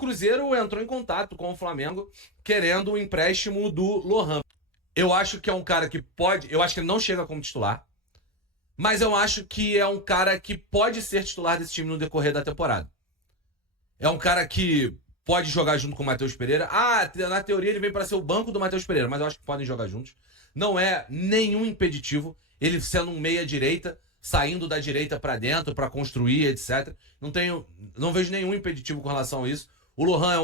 Cruzeiro entrou em contato com o Flamengo querendo o empréstimo do Lohan. Eu acho que é um cara que pode... Eu acho que ele não chega como titular, mas eu acho que é um cara que pode ser titular desse time no decorrer da temporada. É um cara que pode jogar junto com o Matheus Pereira. Na teoria ele vem para ser o banco do Matheus Pereira, mas eu acho que podem jogar juntos. Não é nenhum impeditivo ele sendo um meia-direita, saindo da direita para dentro, para construir, etc. Não vejo nenhum impeditivo com relação a isso. O Lohan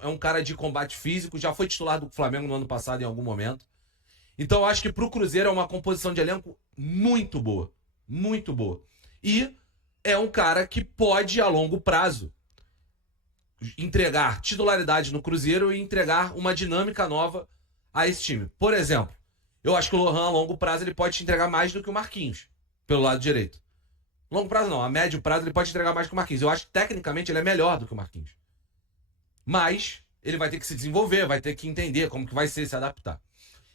é um cara de combate físico, já foi titular do Flamengo no ano passado em algum momento. Então eu acho que pro Cruzeiro é uma composição de elenco muito boa. Muito boa. E é um cara que pode, a longo prazo, entregar titularidade no Cruzeiro e entregar uma dinâmica nova a esse time. Por exemplo, eu acho que o Lohan, a longo prazo, ele pode te entregar mais do que o Marquinhos, pelo lado direito. Longo prazo não, a médio prazo ele pode entregar mais que o Marquinhos. Eu acho que tecnicamente ele é melhor do que o Marquinhos. Mas ele vai ter que se desenvolver, vai ter que entender como que vai ser, se adaptar.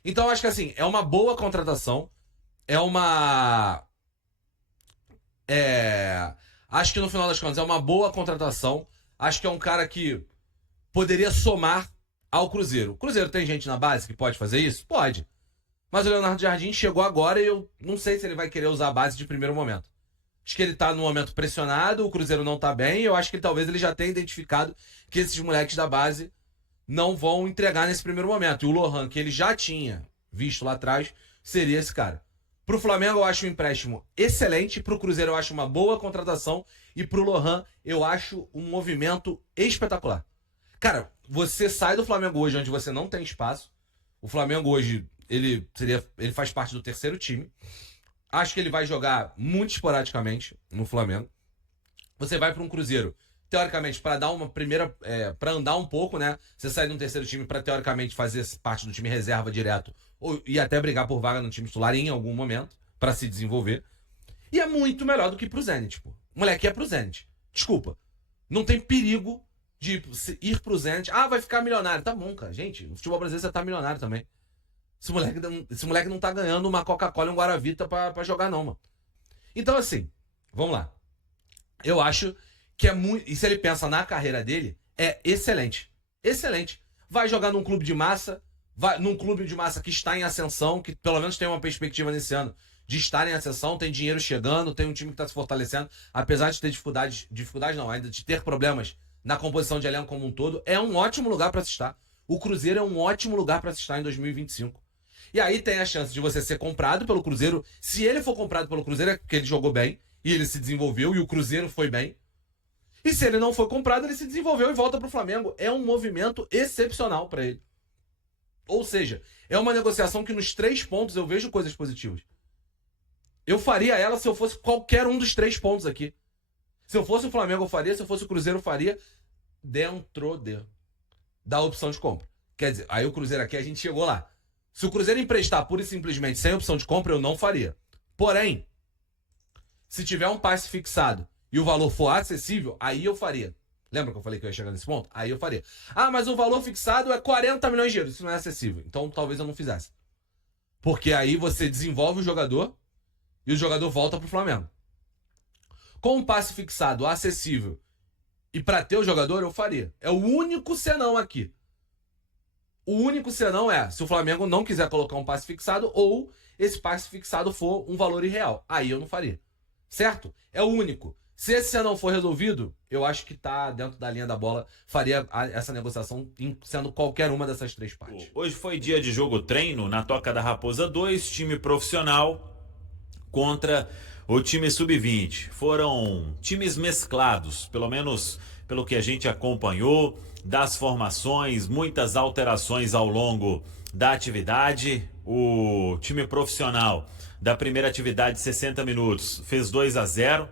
Então eu acho que assim, é uma boa contratação, acho que no final das contas é uma boa contratação. Acho que é um cara que poderia somar ao Cruzeiro. O Cruzeiro tem gente na base que pode fazer isso? Pode. Mas o Leonardo Jardim chegou agora e eu não sei se ele vai querer usar a base de primeiro momento. Acho que ele tá no momento pressionado, o Cruzeiro não tá bem, e eu acho que talvez ele já tenha identificado que esses moleques da base não vão entregar nesse primeiro momento. E o Lohan, que ele já tinha visto lá atrás, seria esse cara. Pro Flamengo eu acho um empréstimo excelente, pro Cruzeiro eu acho uma boa contratação, e pro Lohan eu acho um movimento espetacular. Cara, você sai do Flamengo hoje onde você não tem espaço. O Flamengo hoje, ele faz parte do terceiro time. Acho que ele vai jogar muito esporadicamente no Flamengo. Você vai para um Cruzeiro, teoricamente, para dar uma primeira... para andar um pouco, né? Você sai de um terceiro time para, teoricamente, fazer parte do time reserva direto e até brigar por vaga no time titular em algum momento, para se desenvolver. E é muito melhor do que pro Zenit, pô. O moleque é pro Zenit. Desculpa. Não tem perigo de ir pro Zenit. Vai ficar milionário. Tá bom, cara. Gente, no futebol brasileiro você tá milionário também. Esse moleque não tá ganhando uma Coca-Cola e um Guaravita pra jogar, não, mano. Então, assim, vamos lá. Eu acho que é muito... E se ele pensa na carreira dele, é excelente. Excelente. Vai jogar num clube de massa, num clube de massa que está em ascensão, que pelo menos tem uma perspectiva nesse ano de estar em ascensão, tem dinheiro chegando, tem um time que está se fortalecendo, apesar de ter dificuldade não, ainda de ter problemas na composição de elenco como um todo, é um ótimo lugar para se estar. O Cruzeiro é um ótimo lugar para se estar em 2025. E aí tem a chance de você ser comprado pelo Cruzeiro. Se ele for comprado pelo Cruzeiro é porque ele jogou bem e ele se desenvolveu e o Cruzeiro foi bem. E se ele não foi comprado, ele se desenvolveu e volta pro Flamengo. É um movimento excepcional para ele. Ou seja, é uma negociação que nos 3 pontos eu vejo coisas positivas. Eu faria ela se eu fosse qualquer um dos 3 pontos aqui. Se eu fosse o Flamengo eu faria, se eu fosse o Cruzeiro eu faria, dentro da opção de compra. Quer dizer, aí o Cruzeiro aqui a gente chegou lá. Se o Cruzeiro emprestar pura e simplesmente sem opção de compra, eu não faria. Porém, se tiver um passe fixado e o valor for acessível, aí eu faria. Lembra que eu falei que eu ia chegar nesse ponto? Aí eu faria. Mas o valor fixado é 40 milhões de euros. Isso não é acessível. Então talvez eu não fizesse. Porque aí você desenvolve o jogador e o jogador volta pro Flamengo. Com um passe fixado acessível e pra ter o jogador, eu faria. É o único senão aqui. O único senão é se o Flamengo não quiser colocar um passe fixado ou esse passe fixado for um valor irreal. Aí eu não faria. Certo? É o único. Se esse senão for resolvido, eu acho que tá dentro da linha da bola. Faria essa negociação sendo qualquer uma dessas 3 partes. Hoje foi dia de jogo treino na Toca da Raposa 2, time profissional contra o time sub-20. Foram times mesclados, pelo menos pelo que a gente acompanhou, das formações, muitas alterações ao longo da atividade. O time profissional da primeira atividade, 60 minutos, fez 2-0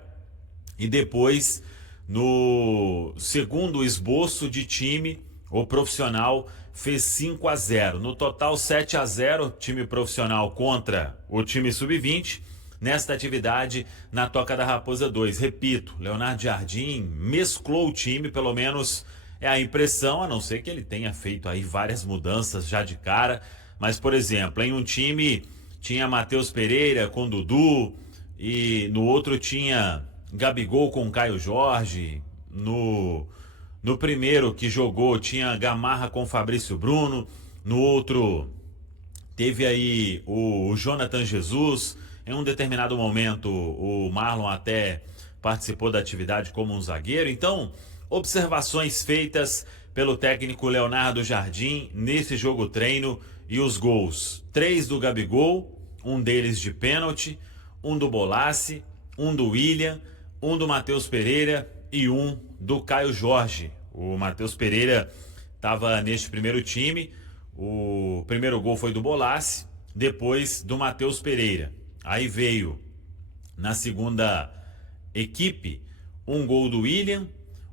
e depois, no segundo esboço de time, o profissional fez 5-0. No total, 7-0, time profissional contra o time sub-20. Nesta atividade, na Toca da Raposa 2, repito, Leonardo Jardim mesclou o time, pelo menos é a impressão, a não ser que ele tenha feito aí várias mudanças já de cara, mas, por exemplo, em um time tinha Matheus Pereira com Dudu, e no outro tinha Gabigol com Caio Jorge, no No primeiro que jogou tinha Gamarra com Fabrício Bruno, no outro teve aí o Jonathan Jesus. Em um determinado momento o Marlon até participou da atividade como um zagueiro. Então, observações feitas pelo técnico Leonardo Jardim nesse jogo treino e os gols. 3 do Gabigol, um deles de pênalti, um do Bolassi, um do William, um do Matheus Pereira e um do Caio Jorge. O Matheus Pereira estava neste primeiro time. O primeiro gol foi do Bolassi, depois do Matheus Pereira. Aí veio na segunda equipe um gol do William,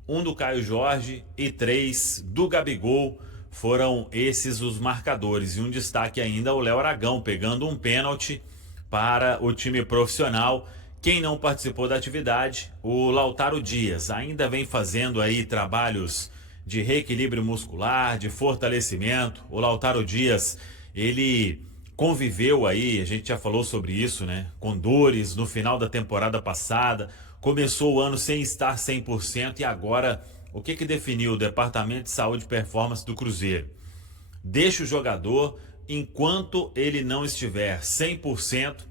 um do Caio Jorge e 3 do Gabigol. Foram esses os marcadores. E um destaque ainda o Léo Aragão, pegando um pênalti para o time profissional. Quem não participou da atividade, o Lautaro Dias, ainda vem fazendo aí trabalhos de reequilíbrio muscular, de fortalecimento. O Lautaro Dias, ele conviveu aí, a gente já falou sobre isso, né? Com dores no final da temporada passada. Começou o ano sem estar 100% e agora o que definiu o Departamento de Saúde e Performance do Cruzeiro? Deixa o jogador, enquanto ele não estiver 100%,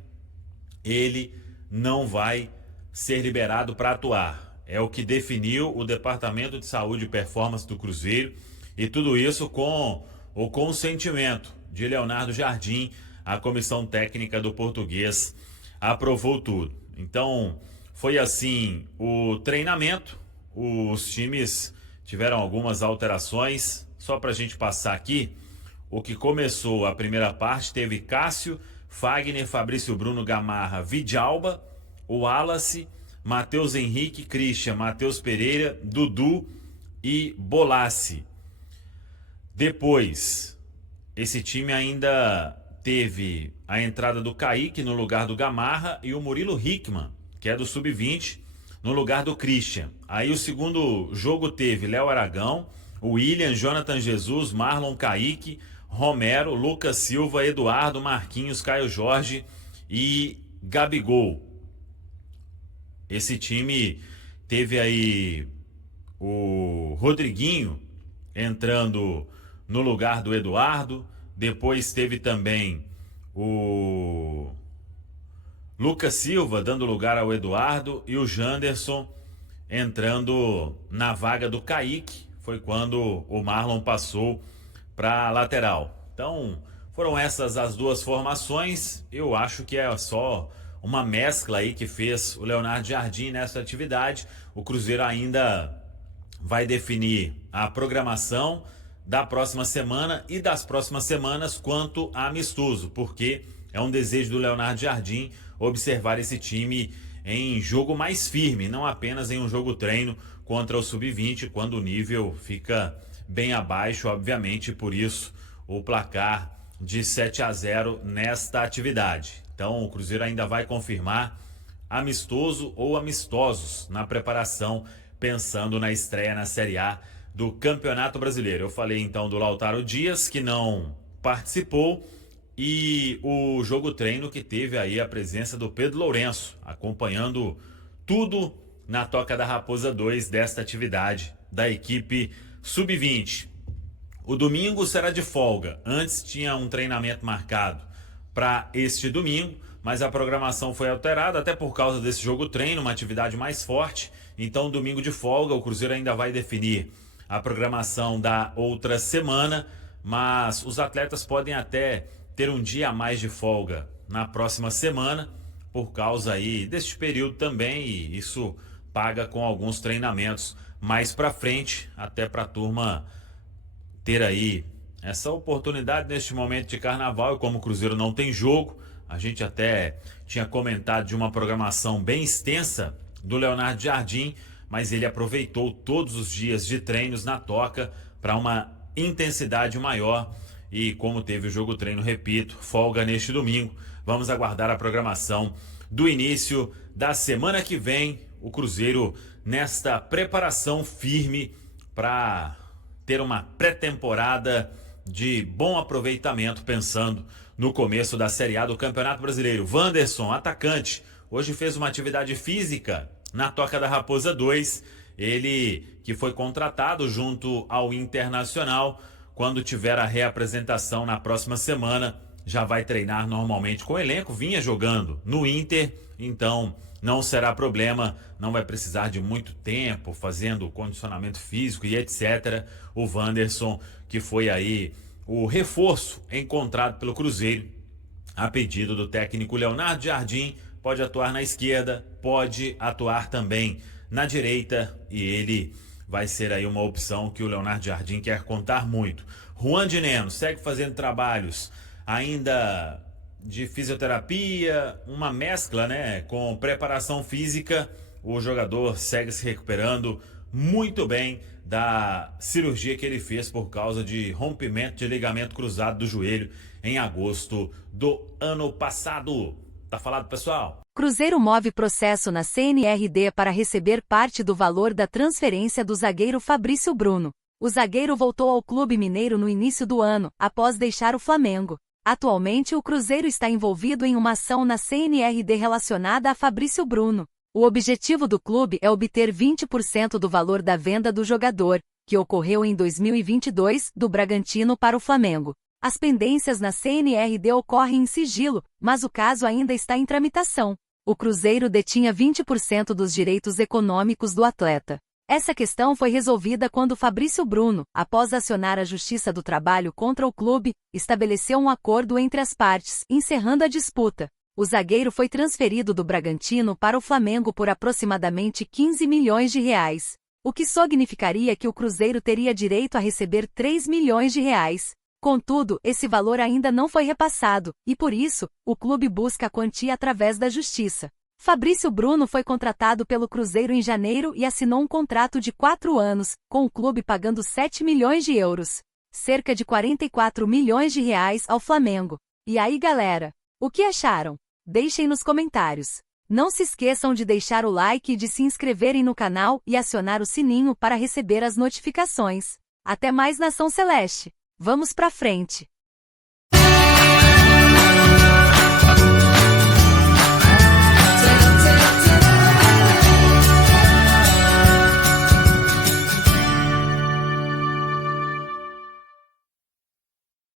ele não vai ser liberado para atuar. É o que definiu o Departamento de Saúde e Performance do Cruzeiro, e tudo isso com o consentimento de Leonardo Jardim. A comissão técnica do Português aprovou tudo. Então, foi assim o treinamento. Os times tiveram algumas alterações. Só para a gente passar aqui, o que começou a primeira parte teve Cássio, Fagner, Fabrício Bruno, Gamarra, Vidalba, o Wallace, Matheus Henrique, Christian, Matheus Pereira, Dudu e Bolassi. Depois, esse time ainda teve a entrada do Kaique no lugar do Gamarra e o Murilo Hickman, que é do Sub-20, no lugar do Christian. Aí o segundo jogo teve Léo Aragão, o William, Jonathan Jesus, Marlon, Kaique, Romero, Lucas Silva, Eduardo, Marquinhos, Caio Jorge e Gabigol. Esse time teve aí o Rodriguinho entrando no lugar do Eduardo. Depois teve também o Lucas Silva dando lugar ao Eduardo e o Janderson entrando na vaga do Kaique. Foi quando o Marlon passou para a lateral. Então, foram essas as duas formações. Eu acho que é só uma mescla aí que fez o Leonardo Jardim nessa atividade. O Cruzeiro ainda vai definir a programação da próxima semana e das próximas semanas quanto a amistoso, porque é um desejo do Leonardo Jardim observar esse time em jogo mais firme, não apenas em um jogo treino contra o Sub-20, quando o nível fica bem abaixo, obviamente, por isso o placar de 7-0 nesta atividade. Então o Cruzeiro ainda vai confirmar amistoso ou amistosos na preparação, pensando na estreia na Série A do Campeonato Brasileiro. Eu falei então do Lautaro Dias, que não participou, e o jogo treino que teve aí a presença do Pedro Lourenço, acompanhando tudo na Toca da Raposa 2 desta atividade da equipe Sub-20. O domingo será de folga. Antes tinha um treinamento marcado para este domingo, mas a programação foi alterada até por causa desse jogo treino, uma atividade mais forte. Então, domingo de folga, o Cruzeiro ainda vai definir a programação da outra semana, mas os atletas podem até ter um dia a mais de folga na próxima semana, por causa aí deste período também, e isso paga com alguns treinamentos mais para frente, até para a turma ter aí essa oportunidade neste momento de carnaval. E como o Cruzeiro não tem jogo, a gente até tinha comentado de uma programação bem extensa do Leonardo Jardim, mas ele aproveitou todos os dias de treinos na Toca para uma intensidade maior. E como teve o jogo treino, repito, folga neste domingo, vamos aguardar a programação do início da semana que vem. O Cruzeiro nesta preparação firme para ter uma pré-temporada de bom aproveitamento, pensando no começo da Série A do Campeonato Brasileiro. Wanderson, atacante, hoje fez uma atividade física na Toca da Raposa 2. Ele que foi contratado junto ao Internacional, quando tiver a reapresentação na próxima semana, já vai treinar normalmente com o elenco, vinha jogando no Inter, então não será problema, não vai precisar de muito tempo fazendo condicionamento físico e etc. O Wanderson, que foi aí o reforço encontrado pelo Cruzeiro, a pedido do técnico Leonardo Jardim, pode atuar na esquerda, pode atuar também na direita, e ele vai ser aí uma opção que o Leonardo Jardim quer contar muito. Juan de Neno segue fazendo trabalhos ainda de fisioterapia, uma mescla, né, com preparação física. O jogador segue se recuperando muito bem da cirurgia que ele fez por causa de rompimento de ligamento cruzado do joelho em agosto do ano passado. Tá falado, pessoal? Cruzeiro move processo na CNRD para receber parte do valor da transferência do zagueiro Fabrício Bruno. O zagueiro voltou ao clube mineiro no início do ano, após deixar o Flamengo. Atualmente o Cruzeiro está envolvido em uma ação na CNRD relacionada a Fabrício Bruno. O objetivo do clube é obter 20% do valor da venda do jogador, que ocorreu em 2022, do Bragantino para o Flamengo. As pendências na CNRD ocorrem em sigilo, mas o caso ainda está em tramitação. O Cruzeiro detinha 20% dos direitos econômicos do atleta. Essa questão foi resolvida quando Fabrício Bruno, após acionar a Justiça do Trabalho contra o clube, estabeleceu um acordo entre as partes, encerrando a disputa. O zagueiro foi transferido do Bragantino para o Flamengo por aproximadamente 15 milhões de reais, o que significaria que o Cruzeiro teria direito a receber 3 milhões de reais. Contudo, esse valor ainda não foi repassado, e por isso, o clube busca a quantia através da Justiça. Fabrício Bruno foi contratado pelo Cruzeiro em janeiro e assinou um contrato de 4 anos, com o clube pagando 7 milhões de euros, cerca de 44 milhões de reais ao Flamengo. E aí, galera, o que acharam? Deixem nos comentários. Não se esqueçam de deixar o like e de se inscreverem no canal e acionar o sininho para receber as notificações. Até mais, Nação Celeste! Vamos pra frente!